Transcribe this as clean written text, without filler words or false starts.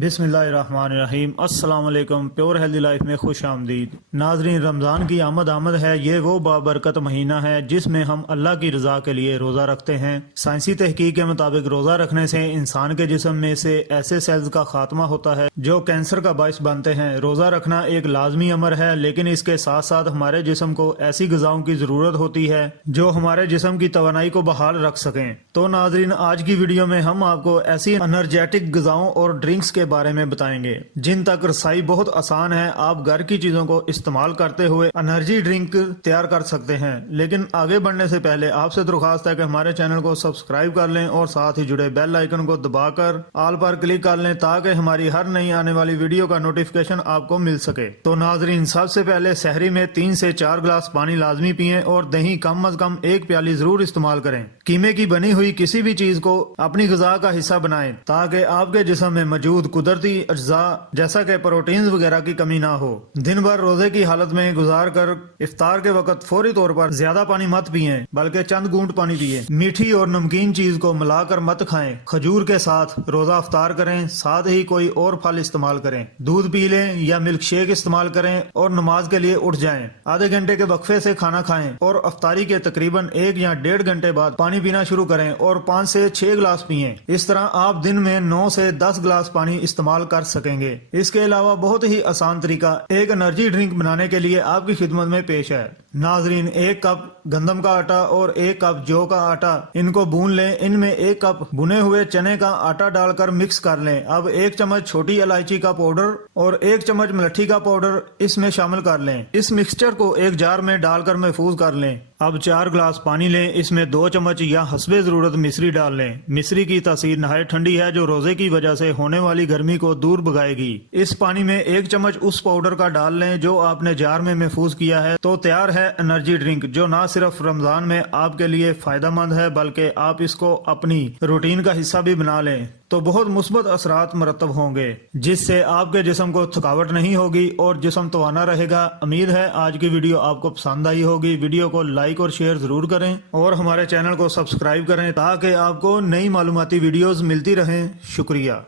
बिस्मिल्लाहिर्रहमानिर्रहीम। अस्सलाम वालेकुम। प्योर हेल्दी लाइफ में खुश आमदीद। नाजरीन, रमज़ान की आमद है। ये वो बाबरकत महीना है जिसमें हम अल्लाह की रज़ा के लिए रोज़ा रखते हैं। साइंसी तहकीक के मुताबिक रोज़ा रखने से इंसान के जिस्म में से ऐसे सेल्स का खात्मा होता है जो कैंसर का बायस बनते हैं। रोज़ा रखना एक लाजमी अमर है, लेकिन इसके साथ साथ हमारे जिस्म को ऐसी ग़िज़ाओं की ज़रूरत होती है जो हमारे जिस्म की तवानाई को बहाल रख सकें। तो नाजरीन, आज की वीडियो में हम आपको ऐसी एनर्जेटिक ग़िज़ाओं और ड्रिंक्स के बारे में बताएंगे जिन तक रसाई बहुत आसान है। आप घर की चीजों को इस्तेमाल करते हुए एनर्जी ड्रिंक तैयार कर सकते हैं। लेकिन आगे बढ़ने से पहले आपसे दरख्वास्त है कि हमारे चैनल को सब्सक्राइब कर लें और साथ ही जुड़े बेल आइकन को दबाकर ऑल पर क्लिक कर लें ताकि हमारी हर नई आने वाली वीडियो का नोटिफिकेशन आपको मिल सके। तो नाजरीन, सबसे पहले सहरी में 3 से 4 गिलास पानी लाजमी पिएं और दही कम अज कम 1 प्याली जरूर इस्तेमाल करें। कीमे की बनी हुई किसी भी चीज को अपनी ग़िज़ा का हिस्सा बनाएं ताकि आपके जिस्म में मौजूद कुदरती अज्जा जैसा कि प्रोटीन्स वगैरह की कमी ना हो। दिन भर रोजे की हालत में गुजार कर इफ्तार के वक्त फौरी तौर पर ज्यादा पानी मत पिएं, बल्कि चंद घूंट पानी पिएं। मीठी और नमकीन चीज को मिलाकर मत खाएं। खजूर के साथ रोजा इफ्तार करें, साथ ही कोई और फल इस्तेमाल करें। दूध पी लें या मिल्क शेक इस्तेमाल करें और नमाज के लिए उठ जाएं। आधे घंटे के वक्फे से खाना खाएं और अफ्तारी के तकरीबन 1 या 1.5 घंटे बाद पानी पीना शुरू करें और 5 से 6 गिलास पिएं। इस तरह आप दिन में 9 से 10 गिलास पानी इस्तेमाल कर सकेंगे। इसके अलावा बहुत ही आसान तरीका एक एनर्जी ड्रिंक बनाने के लिए आपकी खिदमत में पेश है। नाजरीन, 1 कप गंदम का आटा और 1 कप जौ का आटा, इनको भून लें। इनमें 1 कप भुने हुए चने का आटा डालकर मिक्स कर लें। अब 1 चम्मच छोटी इलायची का पाउडर और 1 चम्मच मलट्ठी का पाउडर इसमें शामिल कर लें। इस मिक्सचर को एक जार में डालकर महफूज कर लें। अब 4 गिलास पानी लें, इसमें 2 चम्मच या हस्बे जरूरत मिश्री डाल लें। मिश्री की तासीर नहायत ठंडी है जो रोजे की वजह से होने वाली गर्मी को दूर भगाएगी। इस पानी में 1 चम्मच उस पाउडर का डाल लें जो आपने जार में महफूज किया है। तो तैयार है एनर्जी ड्रिंक जो ना सिर्फ रमजान में आपके लिए फायदेमंद है बल्कि आप इसको अपनी रूटीन का हिस्सा भी बना लें तो बहुत मुस्बत असरात मरतब होंगे, जिससे आपके जिस्म को थकावट नहीं होगी और जिस्म तवाना रहेगा। उम्मीद है आज की वीडियो आपको पसंद आई होगी। वीडियो को लाइक और शेयर जरूर करें और हमारे चैनल को सब्सक्राइब करें ताकि आपको नई मालूमाती वीडियोस मिलती रहें। शुक्रिया।